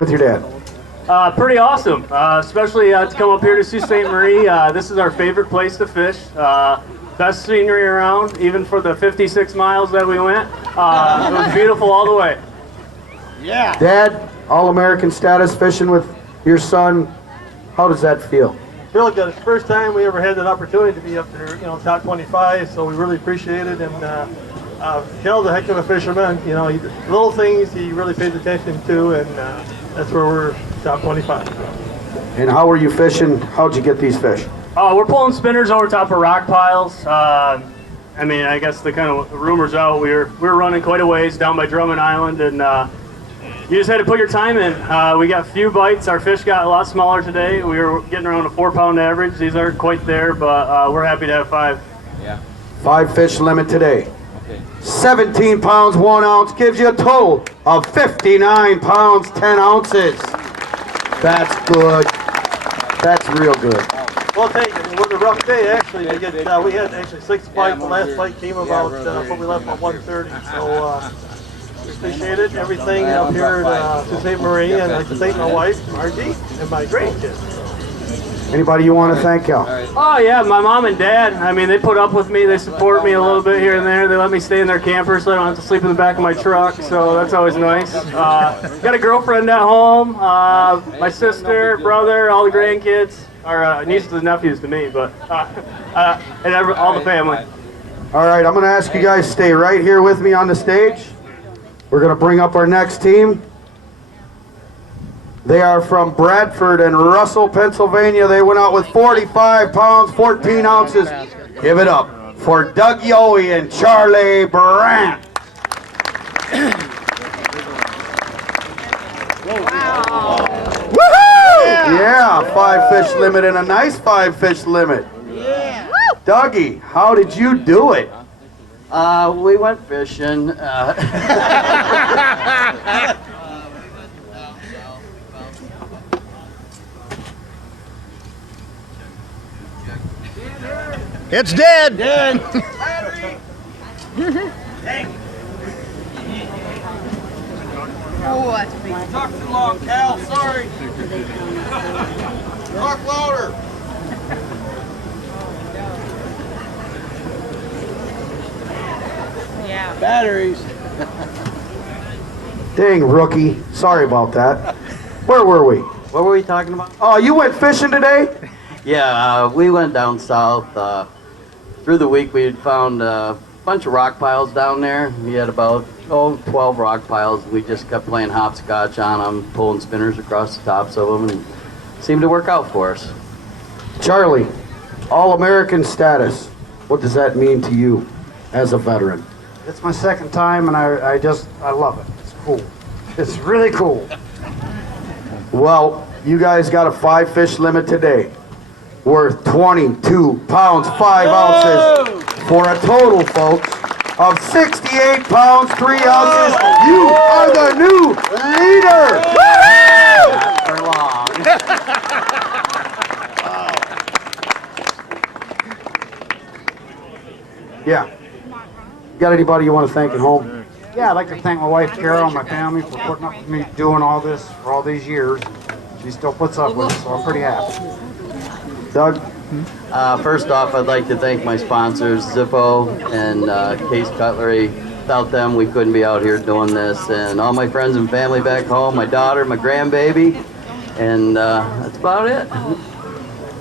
with your dad? Pretty awesome, especially to come up here to Sault Ste. Marie. This is our favorite place to fish. Best scenery around, even for the 56 miles that we went. It was beautiful all the way. Yeah. Dad, All-American status fishing with your son. How does that feel? Really good. It's the first time we ever had that opportunity to be up there, top 25, so we really appreciate it. And Kel's a heck of a fisherman. Little things he really pays attention to, and that's where we're top 25. And how were you fishing? How'd you get these fish? We're pulling spinners over top of rock piles. I guess the kind of rumors out, we were running quite a ways down by Drummond Island, and you just had to put your time in. We got a few bites. Our fish got a lot smaller today. We were getting around a 4-pound average. These aren't quite there, but we're happy to have 5. Yeah. 5 fish limit today. Okay. 17 pounds, 1 ounce gives you a total of 59 pounds, 10 ounces. That's good. That's real good. Well, take it. It was a rough day, actually. We had actually 6 bites. The last bite came about before we left at 1:30. So we appreciate it. Everything up here at Sault Ste. Marie, and I'd like to thank my wife, Margie, and my grandkids. Anybody you want to thank, Cal? Oh yeah, my mom and dad. They put up with me. They support me a little bit here and there. They let me stay in their camper so I don't have to sleep in the back of my truck. So that's always nice. Got a girlfriend at home. My sister, brother, all the grandkids, or nieces and nephews to me, but and all the family. All right, I'm going to ask you guys to stay right here with me on the stage. We're going to bring up our next team. They are from Bradford and Russell, Pennsylvania. They went out with 45 pounds, 14 ounces. Give it up for Doug Yowie and Charlie Brandt. Woohoo! Yeah, 5 fish limit and a nice 5 fish limit. Yeah. Dougie, how did you do it? We went fishing. It's dead. Dead. Oh, that's big. Talk too long, Cal. Sorry. Rock louder. Yeah. Batteries. Dang, rookie. Sorry about that. Where were we? What were we talking about? Oh, you went fishing today? Yeah, we went down south. Through the week, we had found a bunch of rock piles down there. We had about 12 rock piles. We just kept playing hopscotch on them, pulling spinners across the tops of them, and it seemed to work out for us. Charlie, All-American status. What does that mean to you as a veteran? It's my second time, and I love it. It's cool. It's really cool. Well, you guys got a 5 fish limit today, worth 22 pounds, 5 ounces, for a total, folks, of 68 pounds, 3 ounces. You are the new leader. Not for long. Yeah. Got anybody you want to thank at home? Yeah, I'd like to thank my wife, Carol, and my family for putting up with me doing all this for all these years. She still puts up with it, so I'm pretty happy. Doug? First off, I'd like to thank my sponsors, Zippo and Case Cutlery. Without them, we couldn't be out here doing this. And all my friends and family back home, my daughter, my grandbaby, and that's about it.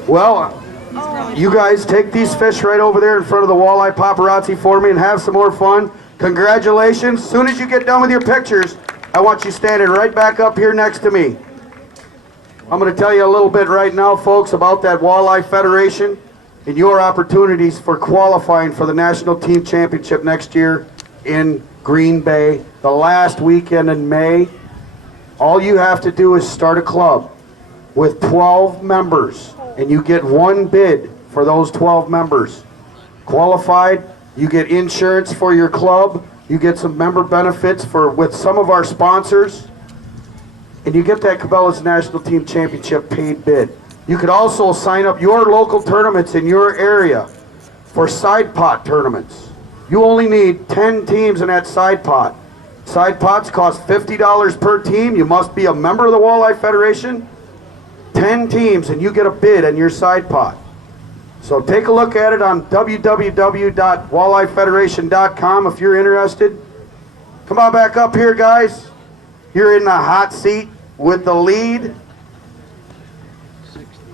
Well, you guys take these fish right over there in front of the walleye paparazzi for me and have some more fun. Congratulations. As soon as you get done with your pictures, I want you standing right back up here next to me. I'm going to tell you a little bit right now, folks, about that Walleye Federation and your opportunities for qualifying for the National Team Championship next year in Green Bay, the last weekend in May. All you have to do is start a club with 12 members, and you get 1 bid for those 12 members. Qualified, you get insurance for your club, you get some member benefits with some of our sponsors, and you get that Cabela's National Team Championship paid bid. You could also sign up your local tournaments in your area for side pot tournaments. You only need 10 teams in that side pot. Side pots cost $50 per team. You must be a member of the Walleye Federation. 10 teams and you get a bid on your side pot. So take a look at it on www.walleyefederation.com if you're interested. Come on back up here, guys. You're in the hot seat with the lead.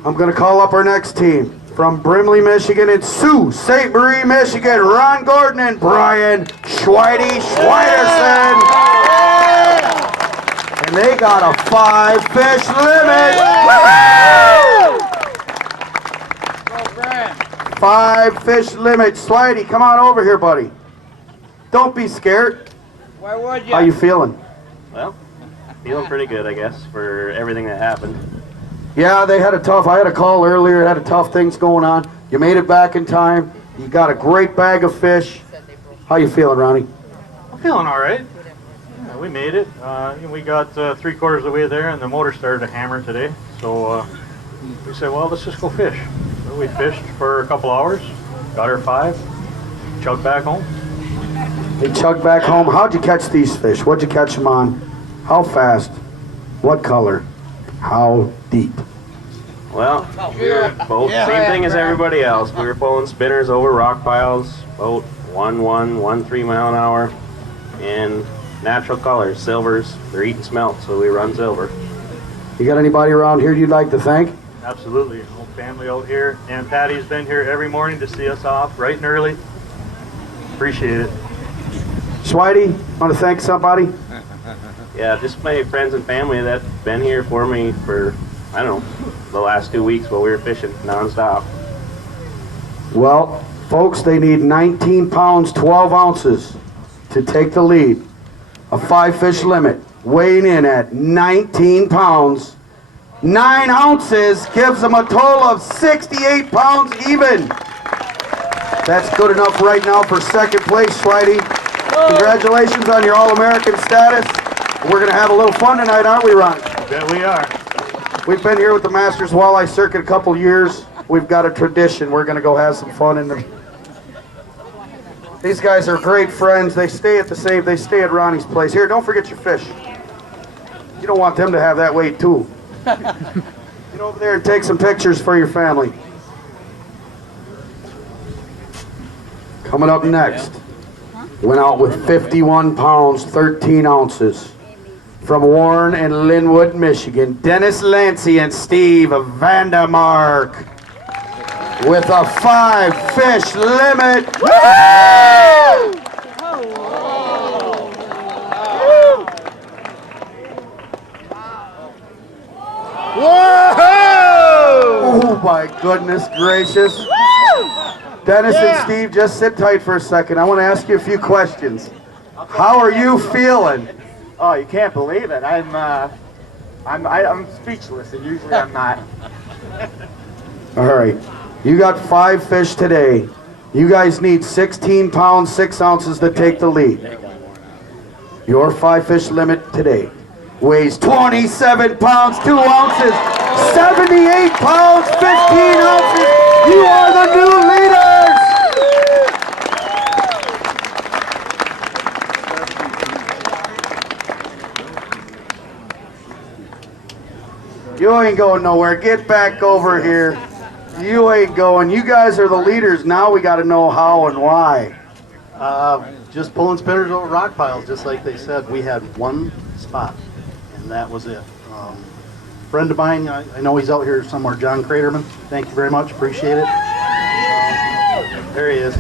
I'm going to call up our next team from Brimley, Michigan, and Sault Ste. Marie, Michigan. Ron Gordon and Brian Schweide Schweiderson. And they got a 5-fish limit. Woo! 5-fish limit. Schweide, come on over here, buddy. Don't be scared. Why would you? How you feeling? Well, feeling pretty good, I guess, for everything that happened. Yeah, I had a call earlier, had a tough things going on. You made it back in time. You got a great bag of fish. How you feeling, Ronnie? I'm feeling all right. Yeah, we made it. We got 3/4 of the way there, and the motor started to hammer today. So we said, well, let's just go fish. So we fished for a couple hours, got our 5, chugged back home. They chugged back home. How'd you catch these fish? What'd you catch them on? How fast? What color? How deep? Well, we were both same thing as everybody else. We were pulling spinners over rock piles, about 1.3 mile an hour, and natural colors, silvers. They're eating smelt, so we run silver. You got anybody around here you'd like to thank? Absolutely. Whole family out here. And Patty's been here every morning to see us off bright and early. Appreciate it. Schweide, want to thank somebody? Yeah, just my friends and family that's been here for me for, I don't know, the last 2 weeks while we were fishing nonstop. Well, folks, they need 19 pounds, 12 ounces to take the lead. A 5-fish limit, weighing in at 19 pounds. 9 ounces gives them a total of 68 pounds even. That's good enough right now for second place, Schweide. Congratulations on your All-American status. We're going to have a little fun tonight, aren't we, Ron? Bet we are. We've been here with the Masters Walleye Circuit a couple years. We've got a tradition. We're going to go have some fun in the... These guys are great friends. They stay at Ronnie's place. Here, don't forget your fish. You don't want them to have that weight, too. Get over there and take some pictures for your family. Coming up next, went out with 51 pounds, 13 ounces. From Warren and Linwood, Michigan, Dennis Lancey and Steve Vandermark with a 5-fish limit. Oh my goodness gracious. Dennis and Steve, just sit tight for a second. I want to ask you a few questions. How are you feeling? Oh, you can't believe it. I'm speechless, and usually I'm not. All right. You got 5 fish today. You guys need 16 pounds, 6 ounces to take the lead. Your 5-fish limit today weighs 27 pounds, 2 ounces, 78 pounds, 15 ounces. You are the new leaders. You ain't going nowhere. Get back over here. You ain't going. You guys are the leaders. Now we got to know how and why. Just pulling spinners over rock piles, just like they said. We had one spot, and that was it. Friend of mine, I know he's out here somewhere, John Craterman. Thank you very much. Appreciate it. There he is.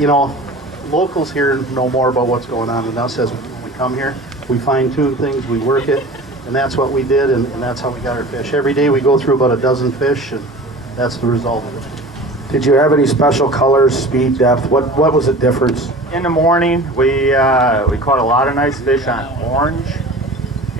You know, locals here know more about what's going on than us. As when we come here, we fine-tune things, we work it. And that's what we did, and that's how we got our fish. Every day we go through about a dozen fish, and that's the result of it. Did you have any special colors, speed, depth? What was the difference? In the morning, we caught a lot of nice fish on orange,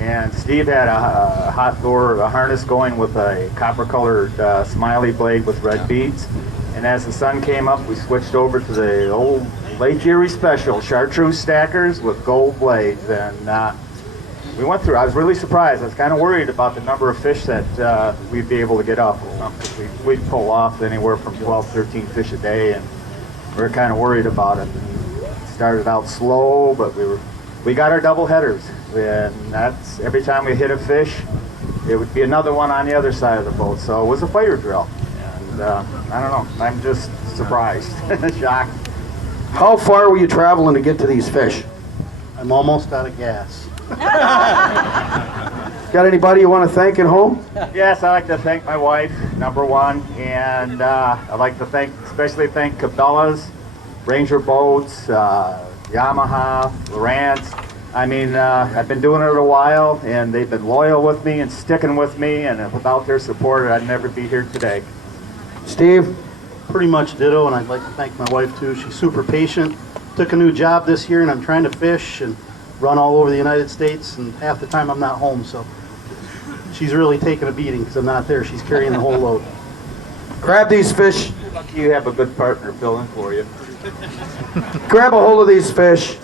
and Steve had a hot lure, a harness going with a copper-colored smiley blade with red beads. And as the sun came up, we switched over to the old Lake Erie Special chartreuse stackers with gold blades, and we went through. I was really surprised. I was kind of worried about the number of fish that we'd be able to get off. We'd pull off anywhere from 12, 13 fish a day, and we were kind of worried about it. It started out slow, but we were we got our double headers, and that's every time we hit a fish, it would be another one on the other side of the boat. So it was a fire drill, and I don't know. I'm just surprised, shocked. How far were you traveling to get to these fish? I'm almost out of gas. Got anybody you want to thank at home? Yes, I'd like to thank my wife, number one, and I'd like to especially thank Cabela's, Ranger Boats, Yamaha, Lowrance. I mean, I've been doing it a while, and they've been loyal with me and sticking with me, and without their support, I'd never be here today. Steve? Pretty much ditto, and I'd like to thank my wife too. She's super patient. Took a new job this year, and I'm trying to fish and run all over the United States, and half the time I'm not home, so she's really taking a beating because I'm not there. She's carrying the whole load. Grab these fish. You have a good partner filling for you. Grab a hold of these fish.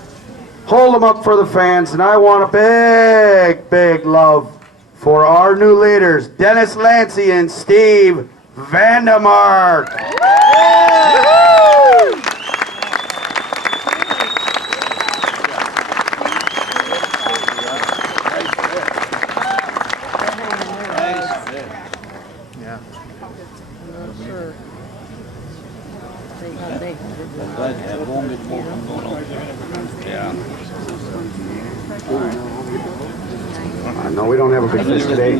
Hold them up for the fans, and I want a big, big love for our new leaders, Dennis Lancey and Steve Vandermark. No, we don't have a big fish today.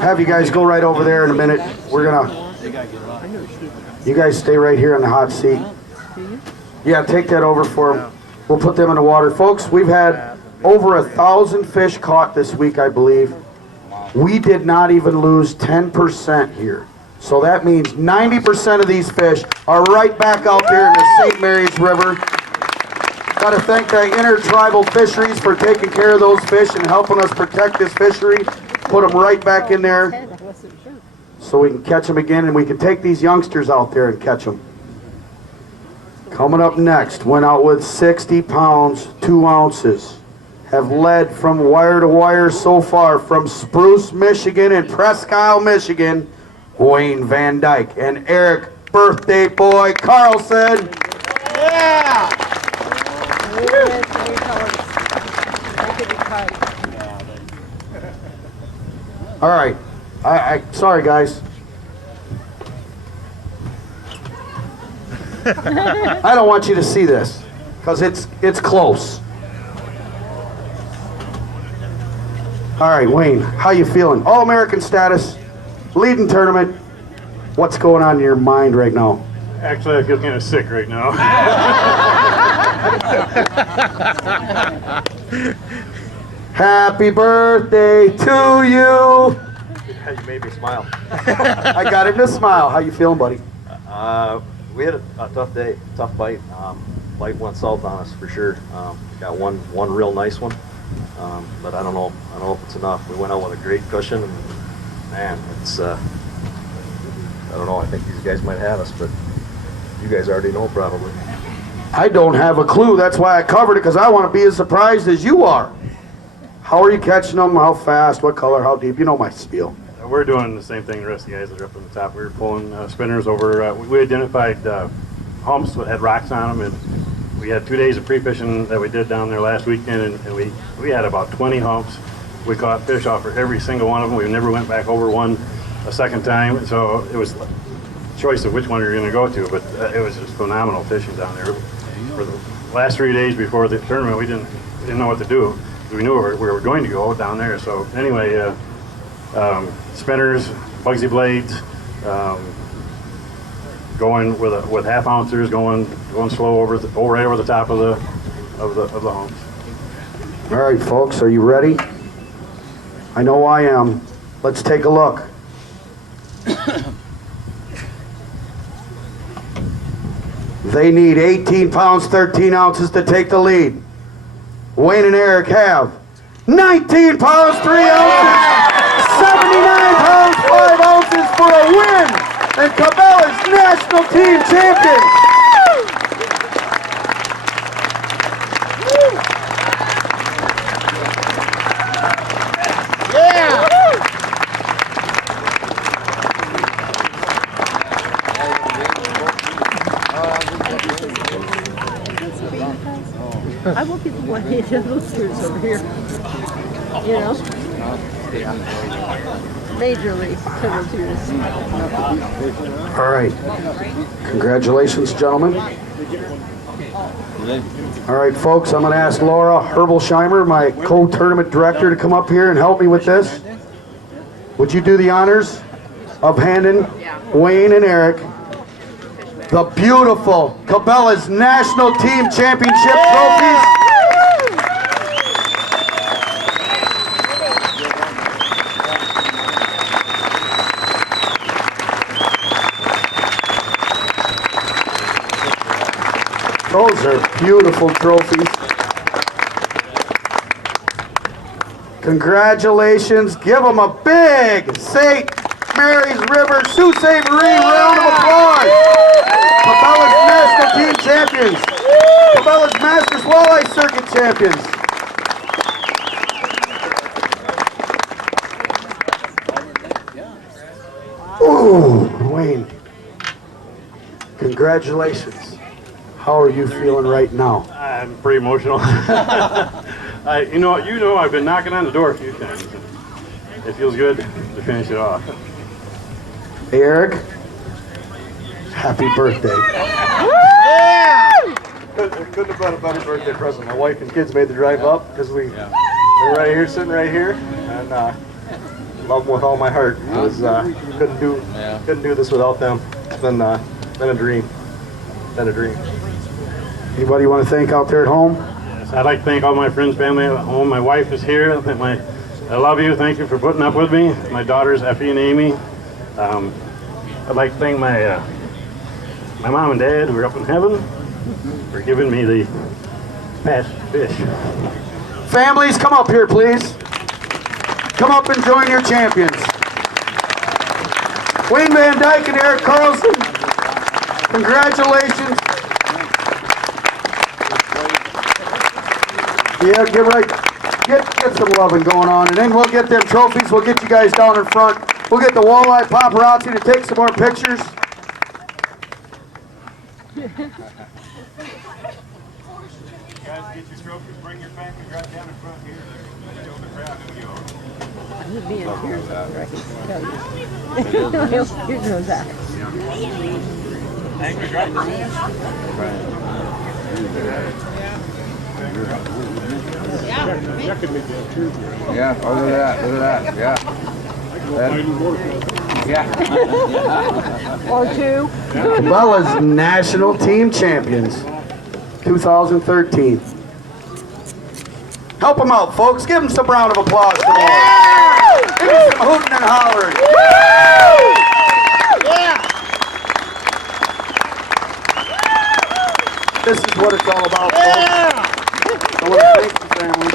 Have you guys go right over there in a minute. You guys stay right here on the hot seat. Yeah, take that over for them. We'll put them in the water. Folks, we've had over 1,000 fish caught this week, I believe. We did not even lose 10% here. So that means 90% of these fish are right back out there in the St. Mary's River. Got to thank the Intertribal Fisheries for taking care of those fish and helping us protect this fishery. Put them right back in there so we can catch them again, and we can take these youngsters out there and catch them. Coming up next, went out with 60 pounds, 2 ounces. Have led from wire to wire so far from Spruce, Michigan and Presque Isle, Michigan, Wayne Van Dyke and Eric Birthday Boy Carlson. Yeah! All right. Sorry, guys. I don't want you to see this because it's close. All right, Wayne, how you feeling? All-American status, leading tournament. What's going on in your mind right now? Actually, I feel kind of sick right now. Happy birthday to you. You made me smile. I got him to smile. How you feeling, buddy? We had a tough day, tough bite. Bite went south on us for sure. Got one real nice one, but I don't know if it's enough. We went out with a great cushion, and man, it's I don't know. I think these guys might have us, but you guys already know probably. I don't have a clue. That's why I covered it, because I want to be as surprised as you are. How are you catching them? How fast? What color? How deep? You know my spiel. We're doing the same thing the rest of the guys that are up on the top. We were pulling spinners over. We identified humps that had rocks on them, and we had 2 days of pre-fishing that we did down there last weekend, and we had about 20 humps. We caught fish off of every single one of them. We never went back over one a second time, so it was a choice of which one you're going to go to, but it was just phenomenal fishing down there. For the last 3 days before the tournament, we didn't know what to do. We knew we were going to go down there. So anyway, spinners, Bugsy blades, going with half ouncers, going slow right over the top of the humps. All right, folks, are you ready? I know I am. Let's take a look. They need 18 pounds, 13 ounces to take the lead. Wayne and Eric have 19 pounds, 3 ounces, 79 pounds, 5 ounces for a win, and Cabela's national team champion. I will give you One of the looters over here. You know? Major league penalties. All right. Congratulations, gentlemen. All right, folks, I'm going to ask Laura Herbolsheimer, my co-tournament director, to come up here and help me with this. Would you do the honors of handing Wayne and Eric the beautiful Cabela's National Team Championship trophies? Those are beautiful trophies. Congratulations. Give them a big St. Mary's River Sault Ste. Marie round of applause. Cabela's National Team Champions. Cabela's Masters Walleye Circuit Champions. Ooh, Wayne. Congratulations. How are you feeling right now? I'm pretty emotional. You know, I've been knocking on the door a few times. It feels good to finish it off. Hey, Eric. Happy birthday. Couldn't have been a better birthday present. My wife and kids made the drive up because they're right here, sitting right here, and love them with all my heart. Couldn't do this without them. It's been a dream. Been a dream. Anybody you want to thank out there at home? Yes, I'd like to thank all my friends, family at home. My wife is here. I love you. Thank you for putting up with me. My daughters, Effie and Amy. I'd like to thank my mom and dad who are up in heaven for giving me the best fish. Families, come up here, please. Come up and join your champions. Wayne Van Dyke and Eric Carlson, congratulations. Yeah, get some loving going on, and then we'll get them trophies. We'll get you guys down in front. We'll get the walleye paparazzi to take some more pictures. Guys, get your trophies. Bring your family right down in front here. Show the crowd who you are. He'd be in tears over, I can tell you. Here goes that. Yeah, oh, look at that, yeah. Or two. Cabela's National Team Champions 2013. Help them out, folks. Give them some round of applause. Give them some hooting and hollering. This is what it's all about, folks. I want to thank you, family,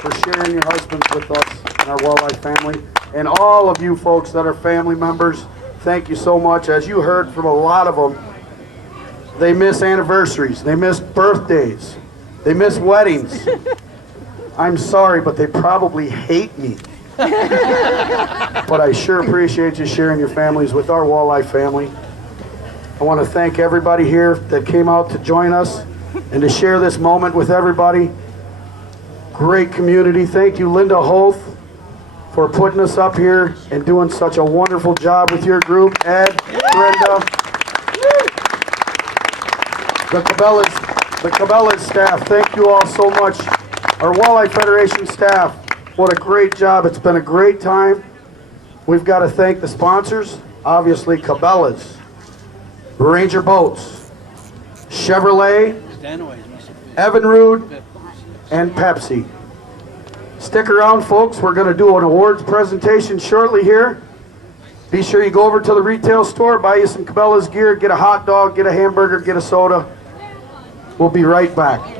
for sharing your husbands with us and our walleye family. And all of you folks that are family members, thank you so much. As you heard from a lot of them, they miss anniversaries, they miss birthdays, they miss weddings. I'm sorry, but they probably hate me. But I sure appreciate you sharing your families with our walleye family. I want to thank everybody here that came out to join us and to share this moment with everybody. Great community. Thank you, Linda Hoth, for putting us up here and doing such a wonderful job with your group. Ed, Brenda, the Cabela's staff, thank you all so much. Our Walleye Federation staff, what a great job. It's been a great time. We've got to thank the sponsors, obviously Cabela's, Ranger Boats, Chevrolet, Evinrude, and Pepsi. Stick around, folks. We're going to do an awards presentation shortly here. Be sure you go over to the retail store, buy you some Cabela's gear, get a hot dog, get a hamburger, get a soda. We'll be right back.